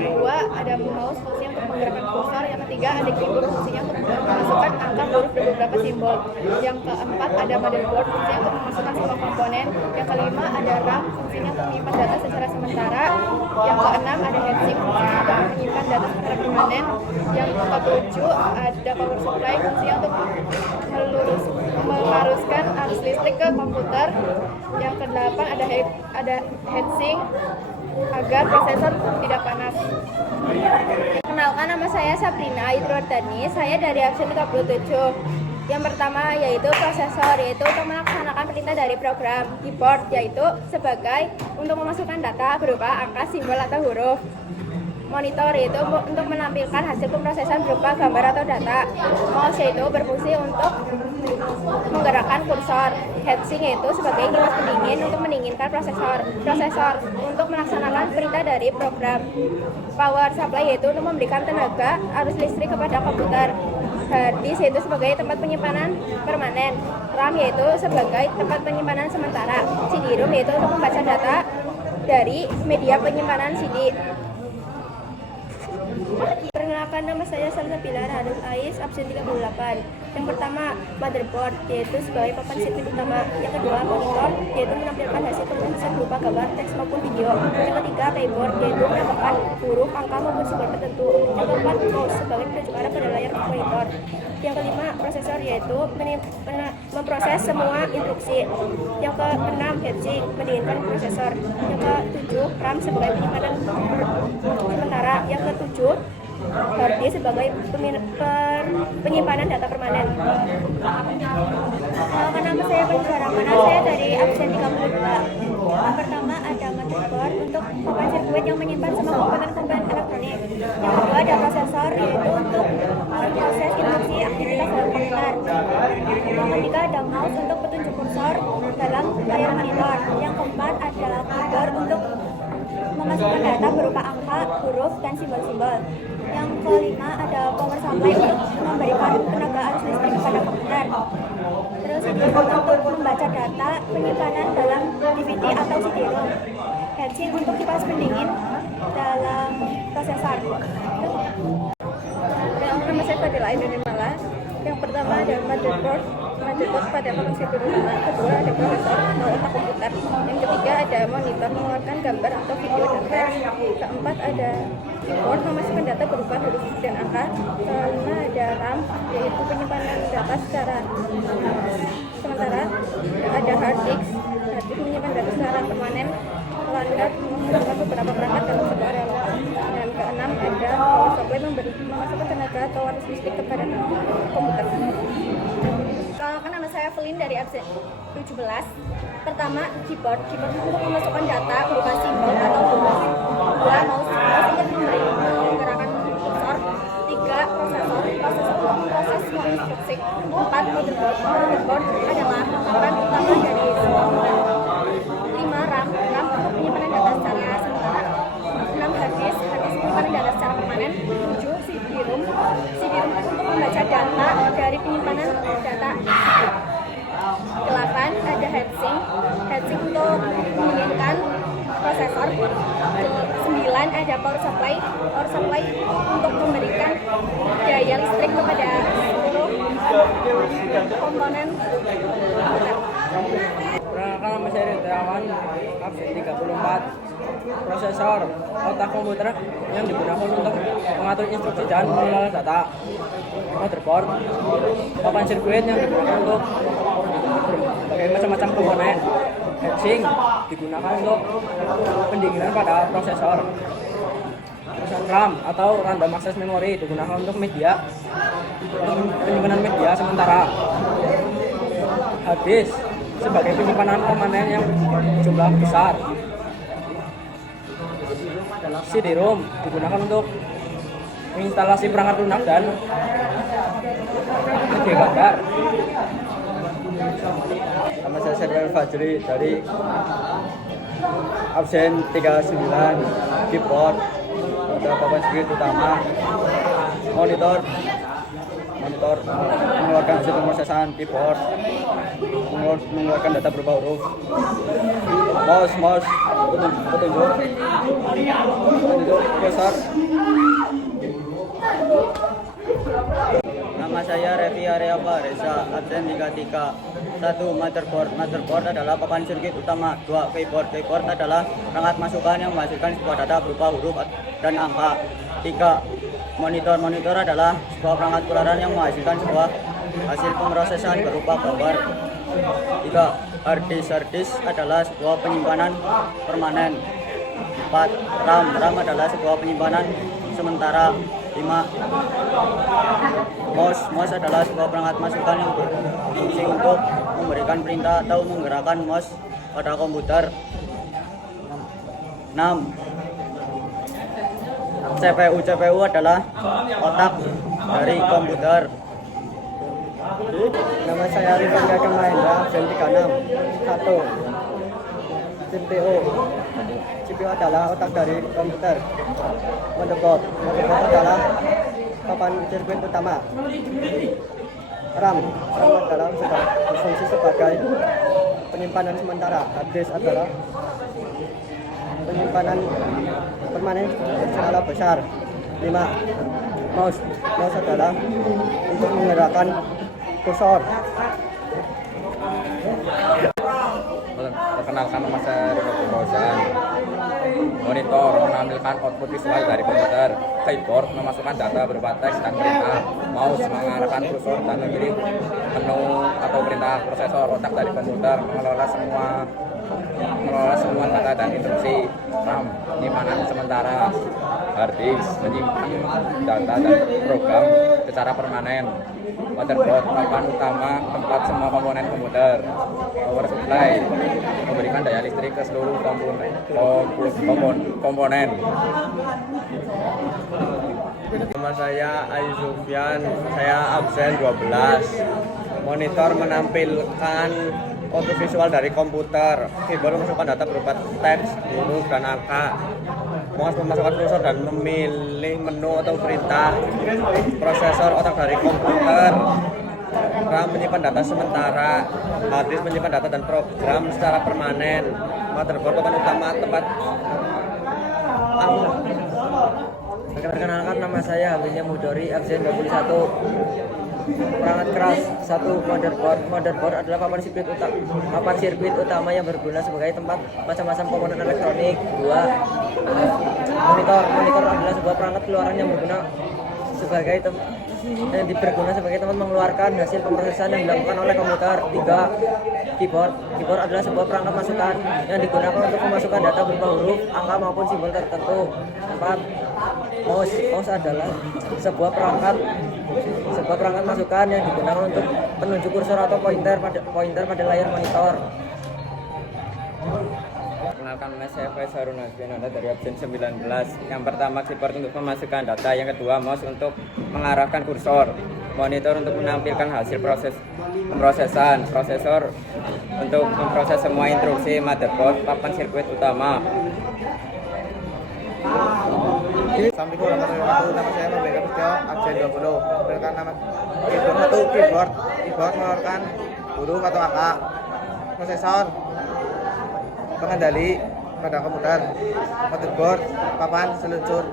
kedua ada mouse fungsinya untuk menggerakkan kursor. Yang ketiga ada keyboard fungsinya untuk memasukkan angka, huruf, dan beberapa simbol. Yang keempat ada motherboard fungsinya untuk memasukkan semua komponen. Yang kelima ada RAM fungsinya untuk menyimpan data secara sementara. Yang keenam ada heatsink fungsinya untuk menyimpan data secara permanen. Yang ketujuh ada power supply fungsinya untuk mengaruskan arus listrik ke komputer. Yang kedelapan ada heatsink agar prosesor tidak panas. Kenalkan, nama saya Sabrina Aidrowardhani. Saya dari absen 37. Yang pertama yaitu prosesor, yaitu untuk melaksanakan perintah dari program. Keyboard yaitu sebagai untuk memasukkan data berupa angka, simbol, atau huruf. Monitor yaitu untuk menampilkan hasil pemrosesan berupa gambar atau data. Mouse yaitu berfungsi untuk menggerakkan kursor. Heatsink yaitu sebagai kipas pendingin untuk mendinginkan prosesor. Prosesor untuk melaksanakan perintah dari program. Power supply yaitu untuk memberikan tenaga arus listrik kepada komputer. Hard disk yaitu sebagai tempat penyimpanan permanen. RAM yaitu sebagai tempat penyimpanan sementara. CD-ROM yaitu untuk membaca data dari media penyimpanan CD. Perkenalkan, nama saya Salsabila Harus Ais, absen 38. Yang pertama, motherboard, yaitu sebagai papan sirkuit utama. Yang kedua, monitor, yaitu menampilkan hasil pemrosesan berupa gambar, teks maupun video. Yang ketiga, keyboard, yaitu menambahkan huruf, angka maupun simbol tertentu. Yang keempat, mouse, sebagai penunjuk arah pada layar monitor. Yang kelima, prosesor, yaitu memproses semua instruksi. Yang keenam, heatsink, mendinginkan prosesor. Yang ketujuh, RAM sebagai penyimpanan sementara. Yang ketujuh, hard disk sebagai penyimpanan data permanen. Nama saya Penjaraman, saya dari absen 32. Yang pertama ada motherboard untuk papan sirkuit yang menyimpan semua komponen-komponen elektronik. Yang kedua ada prosesor, yaitu untuk memproses instruksi aktivitas dalam komputer. Yang ketiga ada mouse untuk petunjuk kursor dalam layar monitor. Yang keempat ada keyboard untuk memasukkan data berupa angka, huruf, dan simbol-simbol. Yang kelima ada power supply untuk memberikan tenaga arus listrik kepada komputer. Terus ini untuk membaca data penyimpanan dalam DVD atau CD-ROM. Heatsink untuk kipas pendingin dalam prosesor. Nama saya Fadila Indonimala. Yang pertama ada motherboard pada papan sirkuit utama. Kedua ada prosesor atau otak komputer. Yang ketiga ada monitor mengeluarkan gambar atau video dan teks. Keempat ada keyboard memasukkan data berupa huruf dan angka. Kelima ada RAM yaitu penyimpanan data secara sementara. Ada hard disk menyimpan data secara permanen. Pelanggan memasukkan beberapa perangkat dalam sebuah area lokal. Dan keenam ada power supply memasukkan tenaga atau arus listrik kepada komputer. Kenalkan, nama saya Evelyn dari absen 17. Pertama, keyboard untuk memasukkan data berupa simbol atau huruf. Dua, mouse untuk menggerakkan kursor. Tiga, prosesor untuk memproses semua instruksi. Empat, motherboard adalah papan utama dari semua komponen. Lima, RAM untuk penyimpanan data secara sementara. Enam, hard disk penyimpanan data secara permanen. Tujuh, CD-ROM untuk membaca data dari penyimpanan data. 8 ada heatsink untuk mendinginkan prosesor. 9 ada power supply untuk memberikan daya listrik kepada seluruh komponen komputer. Perkenalkan, nama saya Ridrawan, absen 34. Prosesor, otak komputer yang digunakan untuk mengatur instruksi dan mengelola data. Motherboard, papan sirkuit yang digunakan untuk berbagai macam-macam komponen. Heatsink digunakan untuk pendinginan pada prosesor. Terus RAM atau random access memory digunakan untuk penyimpanan media sementara. Hard disk sebagai penyimpanan permanen yang jumlah besar. CD-ROM digunakan untuk menginstalasi perangkat lunak dan media gambar. Nama saya Server Fajri dari absen 39. Keyboard pada papan sirkuit utama. Monitor mengeluarkan hasil pemrosesan. Keyboard mengeluarkan data berupa huruf. Mouse petunjuk kursor saya Revi Arya Faresa, absen 33. 1. Motherboard adalah papan sirkuit utama. 2. Keyboard adalah perangkat masukan yang menghasilkan sebuah data berupa huruf dan angka. 3. Monitor adalah sebuah perangkat pularan yang menghasilkan sebuah hasil pemrosesan berupa gambar. 3. Hard disk adalah sebuah penyimpanan permanen. 4. RAM adalah sebuah penyimpanan sementara. 5. Mouse adalah sebuah perangkat masukan yang berfungsi untuk memberikan perintah atau menggerakkan mouse pada komputer. 6. CPU adalah otak dari komputer. Nama saya Rifan Gagem Mahendra, absen 36. 1. CPU adalah otak dari komputer. Motherboard adalah papan sirkuit utama. RAM adalah berfungsi sebagai penyimpanan sementara. Hard disk adalah penyimpanan permanen skala besar. 5. Mouse adalah untuk menggerakkan kursor. Perkenalkan, nama saya Rifan Rozan. Monitor menampilkan output visual dari komputer. Keyboard memasukkan data berupa teks dan perintah. Mouse mengarahkan kursor dan mengirim menu atau perintah. Prosesor otak dari komputer mengelola semua data dan instruksi. RAM penyimpanan sementara. Hard disk menyimpan data dan program secara permanen. Motherboard papan utama tempat semua komponen komputer. Power supply memberikan daya listrik ke seluruh komponen. Nama saya Ayu Sufyan, saya absen 12. Monitor menampilkan audiovisual dari komputer. Keyboard memasukkan data berupa teks, huruf, dan angka. Mouse memasukkan kursor dan memilih menu atau perintah. Prosesor otak dari komputer. RAM menyimpan data sementara. Hard disk menyimpan data dan program secara permanen. Motherboard papan utama tempat. Perkenalkan, nama saya Hamilnya Mudori, absen 21. Perangkat keras. 1. Motherboard adalah papan sirkuit utama yang berguna sebagai tempat macam-macam komponen elektronik. 2. Monitor adalah sebuah perangkat keluaran yang berguna sebagai tempat mengeluarkan hasil pemrosesan yang dilakukan oleh komputer. 3. Keyboard adalah sebuah perangkat masukan yang digunakan untuk memasukkan data berupa huruf, angka maupun simbol tertentu. 4. Mouse adalah sebuah perangkat masukan yang digunakan untuk penunjuk kursor atau pointer pada layar monitor. Perkenalkan, nama saya Faisal Nasbinanda dari absen 19. Yang pertama, keyboard untuk memasukkan data. Yang kedua, mouse untuk mengarahkan kursor. Monitor untuk menampilkan hasil pemrosesan. Prosesor untuk memproses semua instruksi. Motherboard papan sirkuit utama. Assalamualaikum warahmatullahi wabarakatuh. Nama saya Mabeka Pujo, absen 20. Perkenalkan, nama keyboard mengeluarkan huruf atau angka. Prosesor pengendali pada komputer. Motherboard papan seluncur.